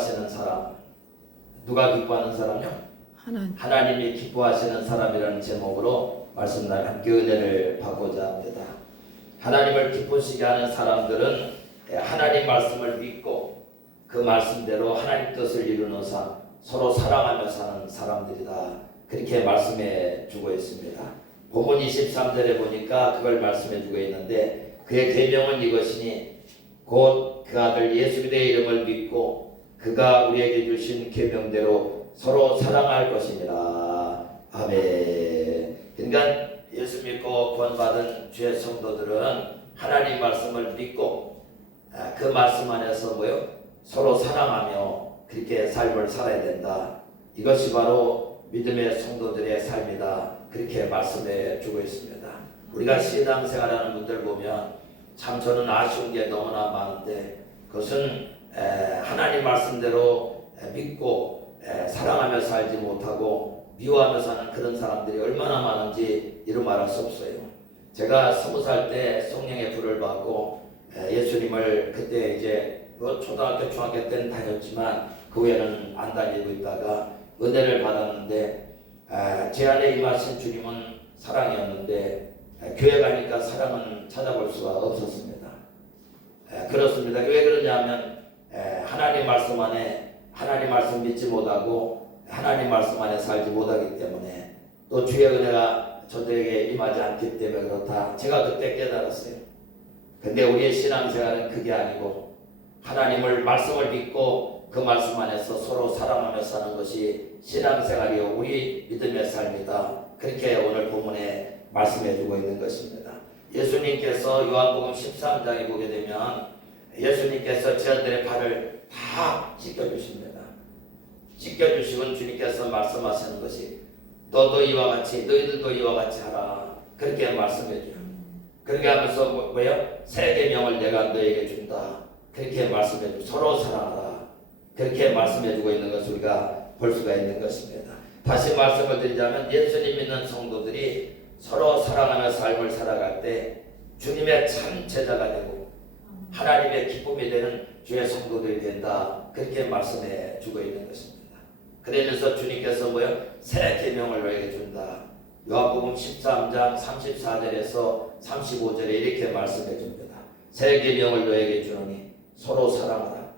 기뻐하시는 사람. 누가 기뻐하는 사람요? 하나님이 기뻐하시는 사람이라는 제목으로 말씀 날 함께 은혜를 받고자 합니다. 하나님을 기쁘시게 하는 사람들은 하나님 말씀을 믿고 그 말씀대로 하나님 뜻을 이루노사 서로 사랑하며 사는 사람들이다. 그렇게 말씀해 주고 있습니다. 본문 23절에 보니까 그걸 말씀해 주고 있는데 그의 계명은 이것이니 곧 그 아들 예수 그리스도의 이름을 믿고 그가 우리에게 주신 계명대로 서로 사랑할 것이니라. 아멘. 그러니까 예수 믿고 구원받은 주의 성도들은 하나님 말씀을 믿고 그 말씀 안에서 서로 사랑하며 그렇게 삶을 살아야 된다. 이것이 바로 믿음의 성도들의 삶이다. 그렇게 말씀해 주고 있습니다. 우리가 신앙생활하는 분들 보면 참 저는 아쉬운 게 너무나 많은데 그것은 하나님 말씀대로 믿고 사랑하며 살지 못하고 미워하며 사는 그런 사람들이 얼마나 많은지 이루 말할 수 없어요. 제가 20살 때 성령의 불을 받고 예수님을 그때 이제 초등학교 중학교 때는 다녔지만 그 후에는 안 다니고 있다가 은혜를 받았는데 제 안에 임하신 주님은 사랑이었는데 교회 가니까 사랑은 찾아볼 수가 없었습니다. 그렇습니다. 왜 그러냐면 하나님 말씀 안에 하나님 말씀 믿지 못하고 하나님 말씀 안에 살지 못하기 때문에 또 주의 은혜가 저들에게 임하지 않기 때문에 그렇다. 제가 그때 깨달았어요. 근데 우리의 신앙생활은 그게 아니고 하나님을 말씀을 믿고 그 말씀 안에서 서로 사랑하며 사는 것이 신앙생활이요 우리 믿음의 삶이다. 그렇게 오늘 본문에 말씀해 주고 있는 것입니다. 예수님께서 요한복음 13장에 보게 되면 예수님께서 저들의 발을 다 씻겨주십니다. 씻겨주시고 주님께서 말씀하시는 것이 너도 이와 같이 너희들도 이와 같이 하라. 그렇게 말씀해 줘요. 그렇게 하면서 새 계명을 내가 너에게 준다. 그렇게 말씀해 주고 서로 사랑하라. 그렇게 말씀해 주고 있는 것을 우리가 볼 수가 있는 것입니다. 다시 말씀을 드리자면 예수님 믿는 성도들이 서로 사랑하며 삶을 살아갈 때 주님의 참 제자가 되고 하나님의 기쁨이 되는 주의 성도들이 된다. 그렇게 말씀해 주고 있는 것입니다. 그러면서 주님께서 새 계명을 너에게 준다. 요한복음 13장 34절에서 35절에 이렇게 말씀해 줍니다. 새 계명을 너에게 주노니 서로 사랑하라.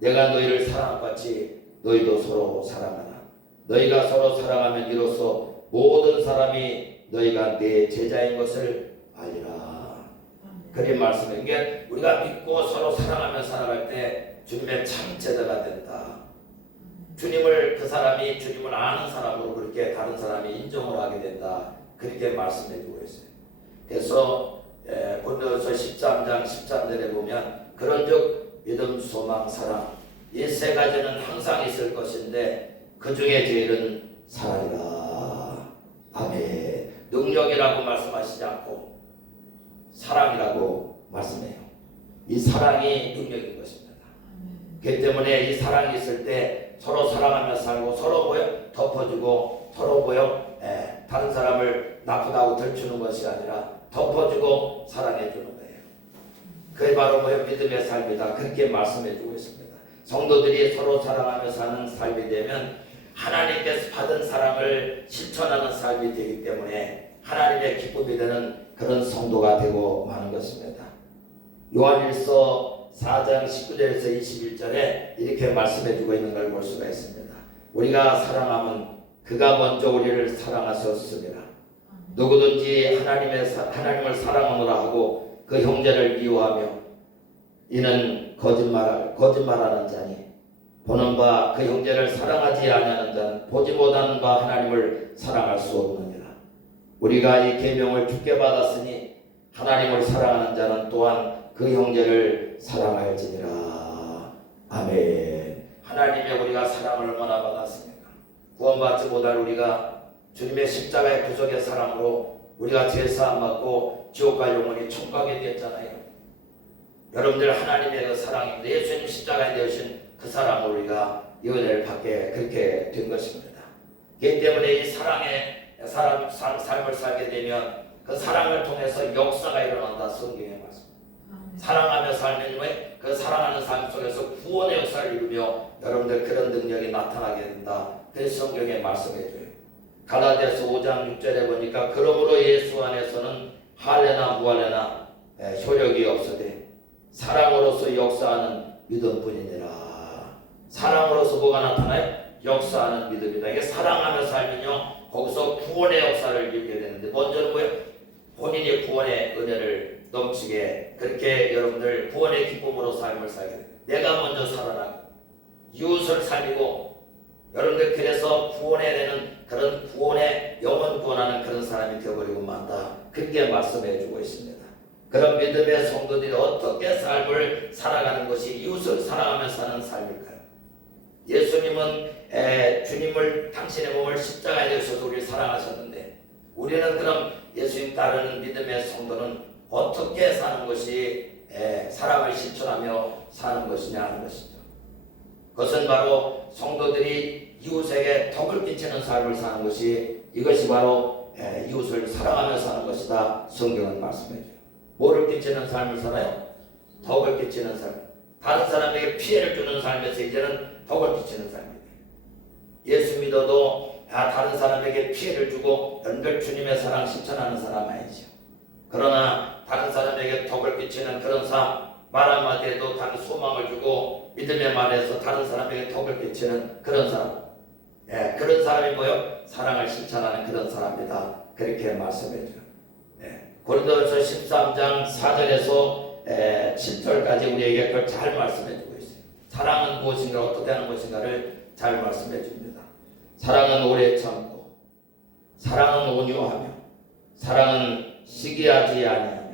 내가 너희를 사랑한 같이 너희도 서로 사랑하라. 너희가 서로 사랑하면 이로써 모든 사람이 너희가 내 제자인 것을 알리라. 그런 말씀에 이게 우리가 믿고 서로 사랑하며 살아갈 때 주님의 참 제자가 된다. 주님을 그 사람이 주님을 아는 사람으로 그렇게 다른 사람이 인정을 하게 된다. 그렇게 말씀해 주고 있어요. 그래서 고린도후서 13장 13절에 보면 그런즉 믿음, 소망, 사랑 이 세 가지는 항상 있을 것인데 그 중에 제일은 사랑이다. 아멘. 능력이라고 말씀하시지 않고 사랑이라고 말씀해요. 이 사랑이 능력인 것입니다. 그렇기 때문에 이 사랑이 있을 때 서로 사랑하며 살고 서로 덮어주고 서로 다른 사람을 나쁘다고 들추는 것이 아니라 덮어주고 사랑해주는 거예요. 그게 바로 믿음의 삶이다. 그렇게 말씀해주고 있습니다. 성도들이 서로 사랑하며 사는 삶이 되면 하나님께서 받은 사랑을 실천하는 삶이 되기 때문에 하나님의 기쁨이 되는 그런 성도가 되고 마는 것입니다. 요한일서 4장 19절에서 21절에 이렇게 말씀해주고 있는 걸 볼 수가 있습니다. 우리가 사랑하면 그가 먼저 우리를 사랑하셨습니다. 누구든지 하나님을 사랑하노라 하고 그 형제를 미워하며 이는 거짓말하는 자니 보는 바 그 형제를 사랑하지 아니하는 자는 보지 못하는 바 하나님을 사랑할 수 없느니라. 우리가 이 계명을 주께 받았으니 하나님을 사랑하는 자는 또한 그 형제를 사랑할지니라. 아멘. 하나님의 우리가 사랑을 얼마나 받았습니까? 구원받지 못할 우리가 주님의 십자가의 구속의 사랑으로 우리가 죄사함 받고 지옥과 영원히 천국에 되었잖아요. 여러분들 하나님의 그 사랑입니다. 예수님 십자가에 되신 그 사랑으로 우리가 이 은혜를 받게 그렇게 된 것입니다. 그렇기 때문에 이 사랑의 삶을 살게 되면 그 사랑을 통해서 역사가 일어난다. 성경에 말씀. 사랑하며 살면 왜? 그 그 사랑하는 삶 속에서 구원의 역사를 이루며 여러분들 그런 능력이 나타나게 된다. 그래서 성경에 말씀해줘요. 갈라디아서 5장 6절에 보니까 그러므로 예수 안에서는 할례나 무할례나 효력이 없으되 사랑으로서 역사하는 믿음뿐이니라. 사랑으로서 뭐가 나타나요? 역사하는 믿음이다. 이게 사랑하며 살면요 거기서 구원의 역사를 이루게 되는데 먼저는 뭐예요? 본인이 구원의 은혜를 넘치게 그렇게 여러분들 구원의 기쁨으로 삶을 살게 됩니다. 내가 먼저 살아나고 이웃을 살리고 여러분들 그래서 구원해야 되는 그런 구원의 영혼 구원하는 그런 사람이 되어버리고 만다. 그렇게 말씀해 주고 있습니다. 그런 믿음의 성도들이 어떻게 삶을 살아가는 것이 이웃을 사랑하며 사는 삶일까요? 예수님은 주님을 당신의 몸을 십자가에 내셔서 우리를 사랑하셨는데 우리는 그럼 예수님 따르는 믿음의 성도는 어떻게 사는 것이 사랑을 실천하며 사는 것이냐 하는 것이죠. 그것은 바로 성도들이 이웃에게 덕을 끼치는 삶을 사는 것이 이것이 바로 이웃을 사랑하며 사는 것이다. 성경은 말씀해줘요. 뭐를 끼치는 삶을 살아요? 덕을 끼치는 삶. 다른 사람에게 피해를 주는 삶에서 이제는 덕을 끼치는 삶입니다. 예수 믿어도 다른 사람에게 피해를 주고 연결 주님의 사랑 실천하는 사람 아니죠. 그러나 다른 사람에게 덕을 끼치는 그런 삶, 말 한마디에도 다른 소망을 주고 믿음의 말에서 다른 사람에게 덕을 끼치는 그런 사람, 그런 사람이 뭐요? 사랑을 실천하는 그런 사람이다. 그렇게 말씀해줘요. 고린도전서 13장 4절에서 7절까지 우리에게 그걸 잘 말씀해주고 있어요. 사랑은 무엇인가 어떻게 하는 것인가를 잘 말씀해줍니다. 사랑은 오래 참고, 사랑은 온유하며, 사랑은 시기하지 아니하며,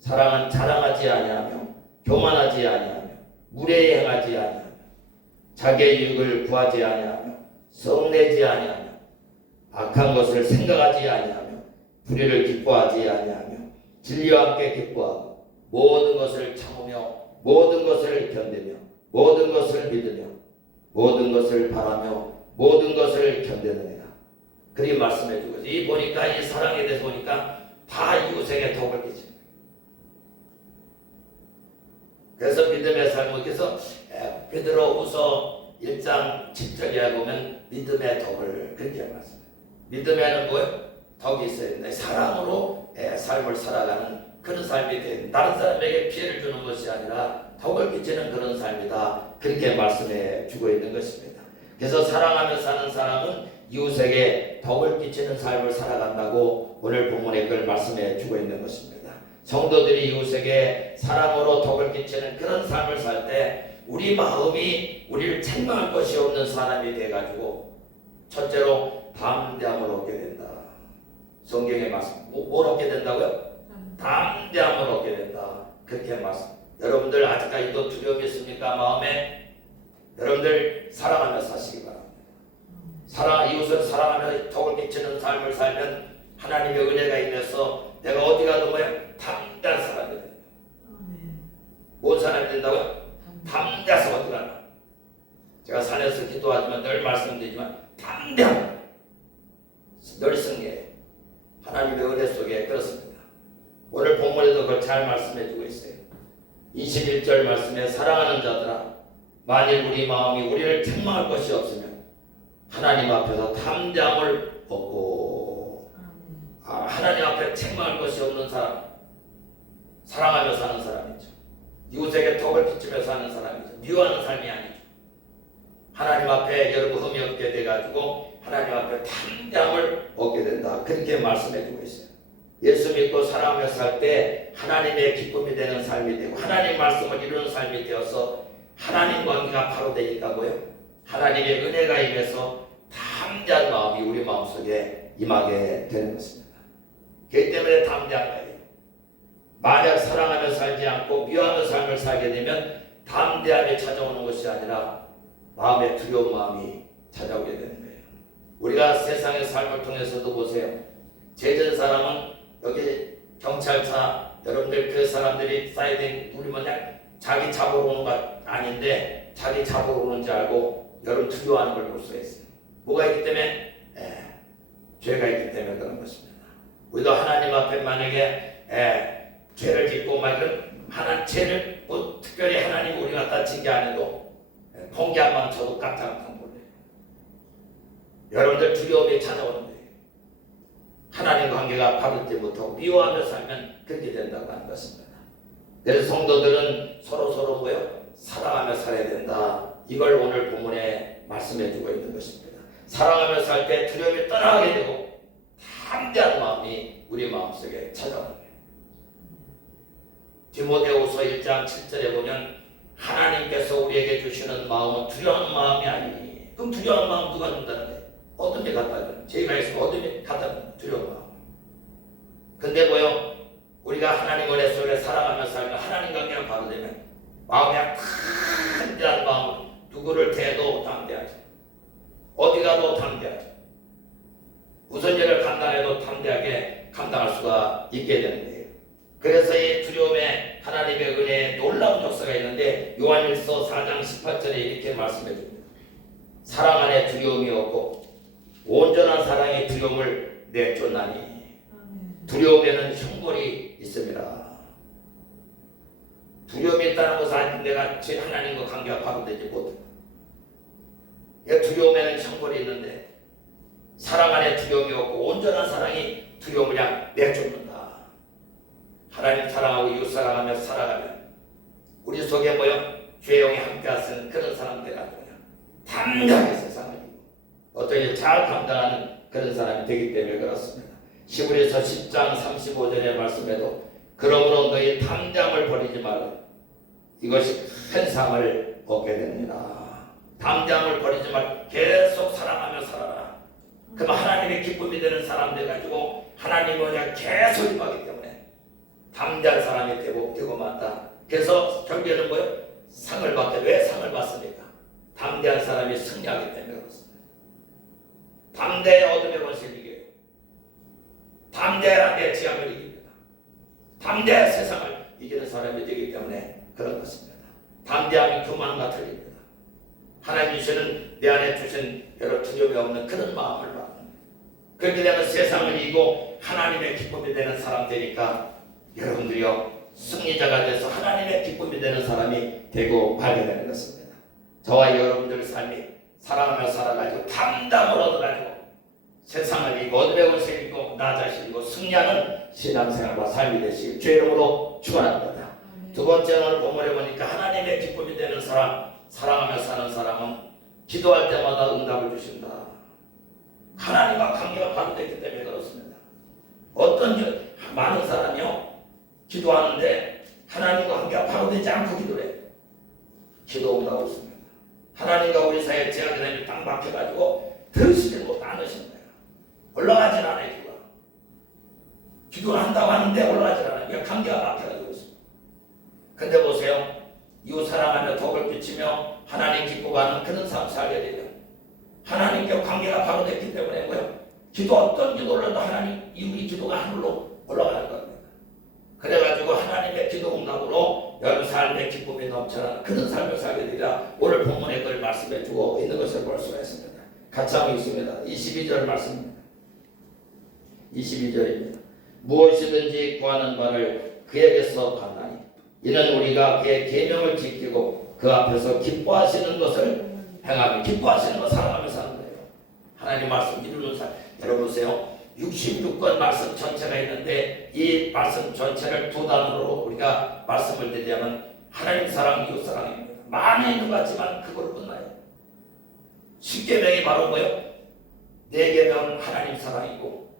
사랑은 자랑하지 아니하며, 교만하지 아니하며, 무례히 행하지 아니하며, 자기의 유익을 구하지 아니하며, 성내지 아니하며, 악한 것을 생각하지 아니하며, 불의를 기뻐하지 아니하며, 진리와 함께 기뻐하고, 모든 것을 참으며, 모든 것을 견디며, 모든 것을 믿으며, 모든 것을 바라며, 모든 것을 견디느니라. 그렇게 말씀해주고 있어요. 이 보니까 이 사랑에 대해서 보니까 다 이웃에게 덕을 끼칩니다. 그래서 믿음의 삶을 그래서 베드로후서 1장 7절에 보면 믿음의 덕을 그렇게 말씀해요. 믿음에는 뭐예요? 덕이 있어야 된다. 사랑으로 삶을 살아가는 그런 삶이 된 다른 사람에게 피해를 주는 것이 아니라 덕을 끼치는 그런 삶이다. 그렇게 말씀해 주고 있는 것입니다. 그래서 사랑하며 사는 사람은 이웃에게 덕을 끼치는 삶을 살아간다고 오늘 본문에 그걸 말씀해 주고 있는 것입니다. 성도들이 이웃에게 사랑으로 덕을 끼치는 그런 삶을 살 때 우리 마음이 우리를 책망할 것이 없는 사람이 돼가지고 첫째로 담대함을 얻게 된다. 성경의 말씀 뭘 얻게 된다고요? 담대함을 얻게 된다. 그렇게 말씀. 여러분들 아직까지도 두려움이 있습니까? 마음에? 여러분들 사랑하며 사시기 바랍니다. 이웃을 사랑하며 덕을 끼치는 삶을 살면 하나님의 은혜가 임해서 내가 어디 가도 뭐야? 담대한 사람이 됩니다. 뭔 사람이 된다고요? 담대해서 어디 가나? 제가 산에서 기도하지만 늘 말씀드리지만 담대함 늘 승리해요. 하나님의 은혜 속에 그렇습니다. 오늘 본문에도 그걸 잘 말씀해주고 있어요. 21절 말씀에 사랑하는 자들아 만일 우리 마음이 우리를 책망할 것이 없으면 하나님 앞에서 담대함을 얻고 하나님 앞에 책망할 것이 없는 사람 사랑하며 사는 사람이죠. 이웃에게 덕을 끼치며 사는 사람이죠. 미워하는 삶이 아니죠. 하나님 앞에 여러분 흠이 없게 돼가지고 하나님 앞에 담대함을 얻게 된다. 그렇게 말씀해주고 있어요. 예수 믿고 사랑하며 살 때 하나님의 기쁨이 되는 삶이 되고 하나님 말씀을 이루는 삶이 되어서 하나님 관계가 바로 되니까 뭐예요? 하나님의 은혜가 임해서 담대한 마음이 우리 마음속에 임하게 되는 것입니다. 그렇기 때문에 담대한 거예요. 만약 사랑하며 살지 않고 미워하는 삶을 살게 되면 담대함이 찾아오는 것이 아니라 마음의 두려운 마음이 찾아오게 되는 거예요. 우리가 세상의 삶을 통해서도 보세요. 죄진 사람은 여기 경찰차 여러분들 그 사람들이 사이드 누리면 자기 잡으러 오는 것 아닌데 자기 잡으러 오는 줄 알고 여러분 두려워하는 걸 볼 수가 있어요. 뭐가 있기 때문에? 죄가 있기 때문에 그런 것입니다. 우리도 하나님 앞에 만약에 죄를 짓고 하나님 죄를 뭐 특별히 하나님 우리 갖다 징계 안 해도 번개 한 방 쳐도 깜짝 놀래요. 여러분들 두려움이 찾아오는 거예요. 하나님 관계가 바르지 못하고 미워하며 살면 그렇게 된다고 하는 것입니다. 그래서 성도들은 서로 뭐요? 사랑하며 살아야 된다. 이걸 오늘 본문에 말씀해 주고 있는 것입니다. 사랑하며 살 때 두려움이 떠나게 되고 담대한 마음이 우리 마음속에 찾아오는 거예요. 디모데후서 1장 7절에 보면 하나님께서 우리에게 주시는 마음은 두려운 마음이 아니니. 그럼 두려운 마음 누가 준다는 거예요? 어둠에 갖다 주는, 저희가 있으면 어둠에 갖다 주는 두려운 마음. 근데 뭐요? 우리가 하나님 은혜 속에 살아가며 살면 하나님 관계가 바로 되면 마음이 담대한 마음, 누구를 대해도 담대하죠. 어디 가도 담대하죠. 무슨 일을 감당해도 담대하게 감당할 수가 있게 되는 거예요. 그래서 이 두려움에 하나님의 은혜에 놀라운 역사가 있는데 요한일서 4장 18절에 이렇게 말씀해 줍니다. 사랑 안에 두려움이 없고 온전한 사랑이 두려움을 내쫓나니 두려움에는 형벌이 있습니다. 두려움이 있다는 것은 내가 제 하나님과 관계가 바로 되지 못한다. 두려움에는 형벌이 있는데 사랑 안에 두려움이 없고 온전한 사랑이 두려움을 그냥 내쫓는다. 하나님 사랑하고 이웃 사랑하며 살아가면 우리 속에 뭐요? 죄용이 함께 하시는 그런 사람들 아니냐. 담대하게 세상을 이기고 어떤 일 잘 감당하는 그런 사람이 되기 때문에 그렇습니다. 히브리서 10장 35절의 말씀에도 그러므로 너희 담대함을 버리지 말라. 이것이 큰 상을 얻게 됩니다. 담대함을 버리지 말고 계속 사랑하며 살아라. 그럼 하나님의 기쁨이 되는 사람 돼가지고 하나님을 그냥 계속 임하기 때문에 담대한 사람이 되고 만다. 그래서 결국에는 뭐예요? 상을 받게. 왜 상을 받습니까? 담대한 사람이 승리하기 때문에 그렇습니다. 담대의 어둠의 권세를 이겨요. 담대하게 지향을 이깁니다. 담대한 세상을 이기는 사람이 되기 때문에 그런 것입니다. 담대함이 교만과 틀립니다. 하나님 주시는 내 안에 주신 여러 두려움이 없는 그런 마음을 받는 거예요. 그렇게 되면 세상을 이기고 하나님의 기쁨이 되는 사람 되니까 여러분들이요 승리자가 돼서 하나님의 기쁨이 되는 사람이 되고 말게 되는 것입니다. 저와 여러분들 삶이 사랑하며 살아가지고 담담을 얻어가지고 세상을 이기고 어둠의 권세를 이기고 나 자신이고 승리하는 신앙생활과 삶이 되시길 주의 이름으로 축원합니다. 두 번째 오늘 본문에 보니까 하나님의 기쁨이 되는 사람, 사랑하며 사는 사람은 기도할 때마다 응답을 주신다. 하나님과 관계가 바로 됐기 때문에 그렇습니다. 많은 사람이요 기도하는데 하나님과 관계가 바로 되지 않고 기도해. 기도 응답 없습니다. 하나님과 우리 사이에 제약이 되면 딱 막혀가지고 들으시지 못 않으시는 거예요. 올라가질 않아요. 기도를 한다고 하는데 올라가질 않아요. 그냥 관계가 막혀가지고 있습니다. 근데 보세요. 이웃 사랑하며 덕을 비치며 하나님 기뻐하는 그런 삶 살게 되면 하나님과 관계가 바로 됐기 때문에 뭐예요? 기도 어떤 기도를 해도 하나님 우리 기도가 하늘로 올라가는 겁니다. 그래가지고 하나님의 기도 응답으로 여러분 삶의 기쁨이 넘쳐나는 그런 삶을 살게 되리라. 오늘 본문에 그걸 말씀해 주고 있는 것을 볼 수가 있습니다. 같이 한번 읽습니다. 22절 말씀입니다. 22절입니다. 무엇이든지 구하는 바를 그에게서 받나니 이는 우리가 그의 계명을 지키고 그 앞에서 기뻐하시는 것을 행하며 기뻐하시는 것 사랑하며 사는 거예요. 하나님 말씀 이루는 삶. 여러분 보세요. 66권 말씀 전체가 있는데 이 말씀 전체를 두 단어로 우리가 말씀을 드리자면 하나님 사랑, 이웃 사랑입니다. 많이 있는 것 같지만 그걸로 끝나요. 10계명이 바로 뭐예요? 4계명은 하나님 사랑이고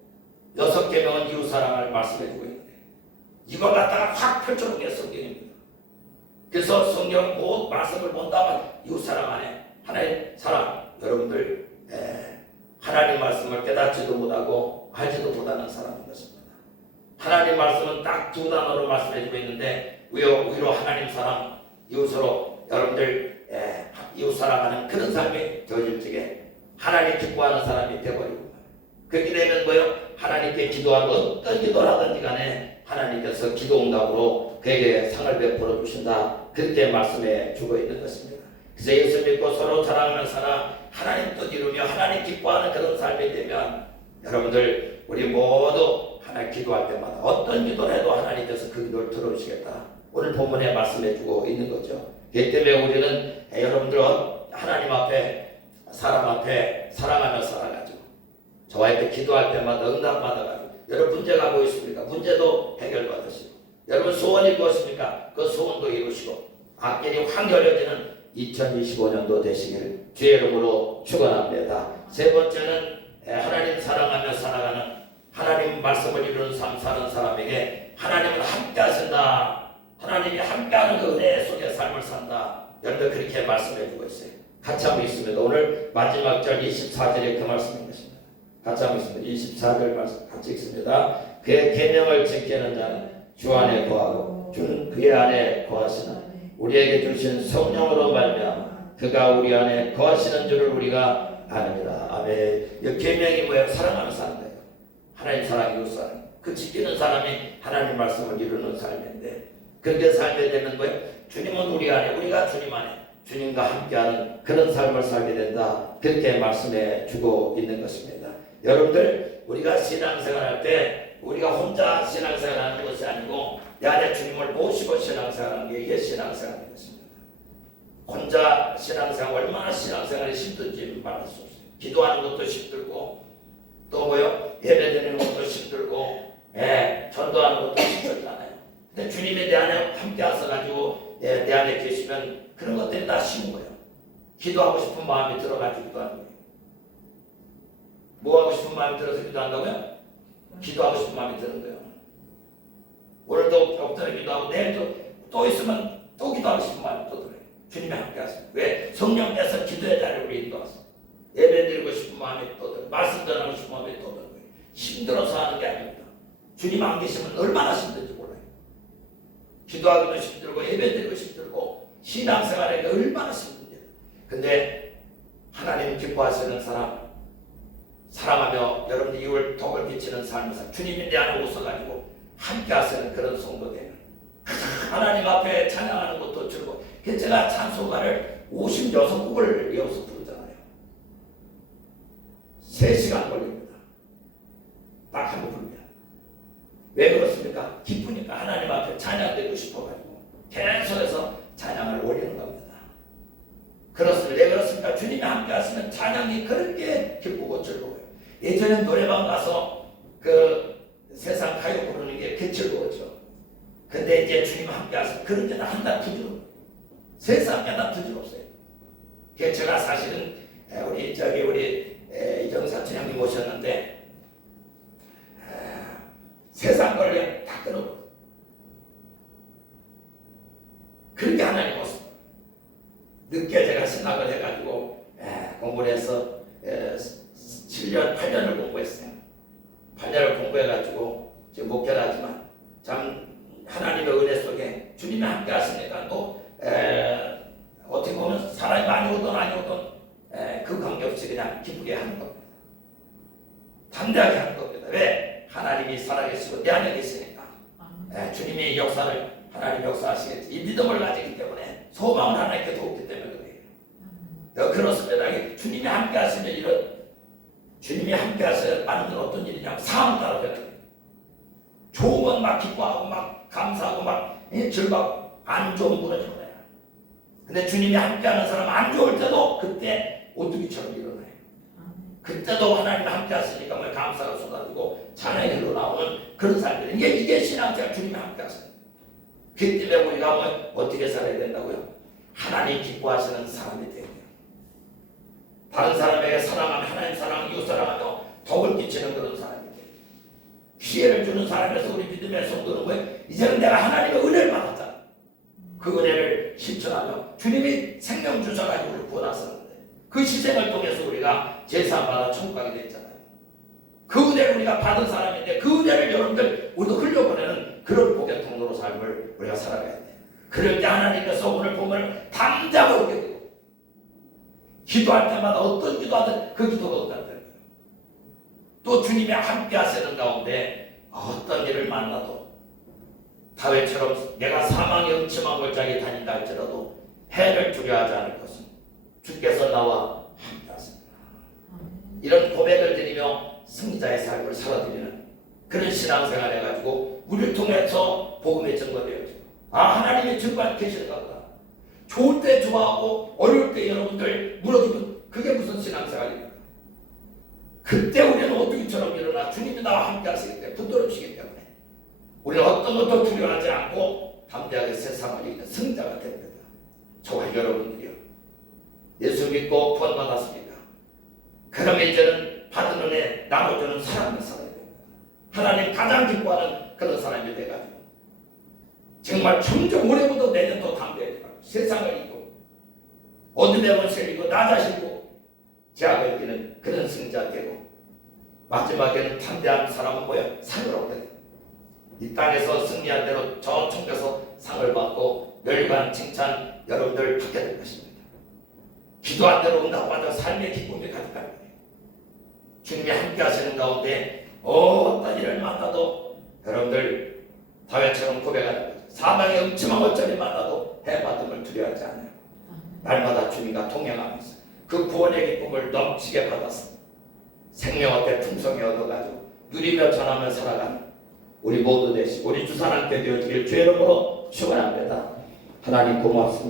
6계명은 이웃 사랑을 말씀해주고 있는데 이걸 갖다가 확 펼쳐놓은 게 성경입니다. 그래서 성경 곧 말씀을 본다면 이웃 사랑 안에 하나님 사랑 여러분들 하나님 말씀을 깨닫지도 못하고 알지도 못하는 사람인 것입니다. 하나님 말씀은 딱 두 단어로 말씀해주고 있는데 위로 하나님 사랑 이웃으로 여러분들 이웃 사랑하는 그런 삶이 되어질 적에 하나님 기뻐하는 사람이 되어버리고 그렇게 되면 뭐요? 하나님께 기도하고 어떤 기도를 하든지 간에 하나님께서 기도 응답으로 그에게 상을 베풀어 주신다. 그렇게 말씀해 주고 있는 것입니다. 그래서 예수 믿고 서로 사랑하며 살아 하나님 뜻 이루며 하나님 기뻐하는 그런 삶이 되면 여러분들 우리 모두 하나님 기도할 때마다 어떤 기도를 해도 하나님께서 그 기도를 들어주시겠다. 오늘 본문에 말씀해주고 있는 거죠. 그렇기 때문에 우리는 여러분들은 하나님 앞에 사람 앞에 사랑하며 살아가죠. 저와 이렇게 기도할 때마다 응답받아가지고 여러분 문제가 뭐 있습니까? 문제도 해결받으시고 여러분 소원이 무엇입니까? 그 소원도 이루시고 앞길이 확 열려지는 2025년도 되시길 주의 이름으로 축원합니다. 세 번째는 하나님 사랑하며 살아가는 하나님 말씀을 이루는 삶 사는 사람에게 하나님은 함께 하신다. 하나님이 함께하는 그 은혜 속에 삶을 산다. 여러분 그렇게 말씀해주고 있어요. 같이 한번 있습니다. 오늘 마지막 절 24절에 그 말씀인 것입니다. 같이 한번 있습니다. 24절 말씀 같이 읽습니다. 그의 계명을 지키는 자는 주 안에 거하고 주는 그의 안에 거하시나 우리에게 주신 성령으로 말미암아 그가 우리 안에 거하시는 줄을 우리가 아느니라. 아멘. 이 계명이 뭐예요? 사랑하는 사는 거예요. 하나님 사랑, 이웃 사랑. 그 지키는 사람이 하나님 말씀을 이루는 삶인데 그렇게 살게 되는 거예요. 주님은 우리 안에, 우리가 주님 안에 주님과 함께하는 그런 삶을 살게 된다. 그렇게 말씀해 주고 있는 것입니다. 여러분들 우리가 신앙생활할 때 우리가 혼자 신앙생활하는 것이 아니고 내 안에 주님을 모시고 신앙생활하는 게 이게 신앙생활인 것입니다. 혼자 신앙생활 얼마나 신앙생활이 힘든지 말할 수 없어요. 기도하는 것도 힘들고 또 뭐요? 예배드리는 것도 힘들고 전도하는 것도 힘들잖아요. 근데 주님이 내 안에 함께 하셔가지고 내 안에 계시면 그런 것들이 다 쉬운 거예요. 기도하고 싶은 마음이 들어가지고 기도하는 거예요. 뭐 하고 싶은 마음이 들어서 기도한다고요? 기도하고 싶은 마음이 드는 거예요. 오늘도 엎드려 기도하고 내일도 또 있으면 또 기도하고 싶은 마음이 또 들어요. 주님이 함께 하십니다. 왜? 성령께서 기도의 자리를 우리 인도하세요. 예배 드리고 싶은 마음이 또 들어요. 말씀 전하고 싶은 마음이 또 들어요. 힘들어서 하는 게 아닙니다. 주님 안 계시면 얼마나 힘든지 몰라요. 기도하기도 힘들고 예배 드리고 힘들고 신앙생활하기가 얼마나 힘든지. 근데 하나님 기뻐하시는 사람 사랑하며 여러분 이웃을 덕을 끼치는 삶을 살 주님이 내 안에 오셔가지고 함께 하시는 그런 성도되는 하나님 앞에 찬양하는 것도 즐거워. 그래서 제가 찬송가를 56곡을 이어서 부르잖아요. 3시간 걸립니다. 딱 한 번 부르면. 왜 그렇습니까? 기쁘니까 하나님 앞에 찬양되고 싶어가지고 계속해서 찬양을 올리는 겁니다. 그렇습니다. 왜 그렇습니까? 주님이 함께 하시면 찬양이 그렇게 기쁘고 즐거워요. 예전에 노래방 가서 그 세상 가요 부르는 게 그 즐거웠죠. 근데 이제 주님 함께 하시면 그런 게 다 한다 부드러워요. 세상에 다 부드럽어요. 그래서 제가 사실은 우리 이정사 주님이 모셨는데 세상 걸려 다 끊어버려. 그렇게 하나님 모습. 늦게 제가 신학을 해가지고 공부를 해서 7년, 8년을 공부했어요. 8년을 공부해가지고 지금 목회를 하지만 참 하나님의 은혜 속에 주님이 함께 하시니까 또 어떻게 보면 사람이 많이 오든 아니 오든 그 관계없이 그냥 기쁘게 하는 겁니다. 담대하게 하는 겁니다. 왜? 하나님이 살아계시고 내 안에 계시니까 주님이 역사를 하나님 역사하시겠지. 이 믿음을 가지기 때문에 소망을 하나님께 돕기 때문에 그래요. 그렇습니다. 주님이 함께 하시면 이런 주님이 함께 하셔야 하는 건 어떤 일이냐면 상황 따라 되는 거예요. 좋은 건 막 기뻐하고 막 감사하고 막 즐거워. 안 좋은 무너지는 거예요. 근데 주님이 함께 하는 사람 안 좋을 때도 그때 오뚜기처럼 일어나요. 그때도 하나님 함께 하시니까 뭐 감사가 쏟아지고 찬양이 흘러나오는 그런 삶들이 이게 신앙생활 주님이 함께 하세요. 그 때문에 우리가 뭐 어떻게 살아야 된다고요? 하나님 기뻐하시는 사람이 되는 거예요. 다른 사람에게 사랑하며 하나님 사랑, 이웃 사랑하며 덕을 끼치는 그런 사람이 돼요. 피해를 주는 사람에서 우리 믿음의 성도는 뭐예요? 이제는 내가 하나님의 은혜를 받았잖아. 그 은혜를 실천하며 주님이 생명 주셔가지고 우리를 구원하셨는데 그 희생을 통해서 우리가 제사받아 천국 가게 됐잖아요. 그 은혜를 우리가 받은 사람인데 그 은혜를 여러분들 우리도 흘려보내는 그런 복의 통로로 삶을 우리가 살아가야 돼요. 그럴 때 하나님께서 오늘 보면 당장 오게 되고 기도할 때마다 어떤 기도하든 그 기도가 온다는 거예요. 또 주님이 함께 하시는 가운데 어떤 일을 만나도 다윗처럼 내가 사망의 음침한 골짜기 다닌다 할지라도 해를 두려워하지 않을 것은 주께서 나와 함께 하십니다. 이런 고백을 드리며 승리자의 삶을 살아드리는 그런 신앙생활 해가지고 우리를 통해서 복음이 증거되어지고 하나님이 정말 계시는가 보다. 좋을 때 좋아하고 어려울 때 여러분들 무너지면 그게 무슨 신앙생활입니까? 그때 우리는 오뚜기처럼 일어나 주님이 나와 함께 하시기 때문에 붙들어주시기 때문에 우리는 어떤 것도 두려워하지 않고 담대하게 세상을 이기는 승자가 됩니다. 저와 여러분들이요, 예수 믿고 구원받았습니까? 그러면 이제는 받은 은혜 나눠주는 사람을 살아야 됩니다. 하나님 가장 기뻐하는 그런 사람이 돼가지고 정말 점점 올해부터 내년도 담대해지고 세상을 이기고 어둠의 권세를 이기고 나 자신도 제약을 이기는 그런 승자 되고 마지막에는 담대한 사람은 뭐야? 상을 얻게 됩니다. 이 땅에서 승리한 대로 저 천국에서 상을 받고 멸관 칭찬 여러분들 받게 될 것입니다. 기도한 대로 응답받아 삶의 기쁨이 가득할 거예요. 주님이 함께 하시는 가운데 어떤 일을 만나도 여러분들 다윗처럼 고백하는 거죠. 사망의 음침한 어쩌리 만나도 해받음을 두려워하지 않아요. 날마다 주님과 동행하면서 그 구원의 기쁨을 넘치게 받았어. 생명의 풍성히 얻어가지고 누리며 전하며 살아가는 우리 모두 되시고 우리 주 사랑께 되어지길 주의 이름으로 축원합니다. 하나님 고맙습니다.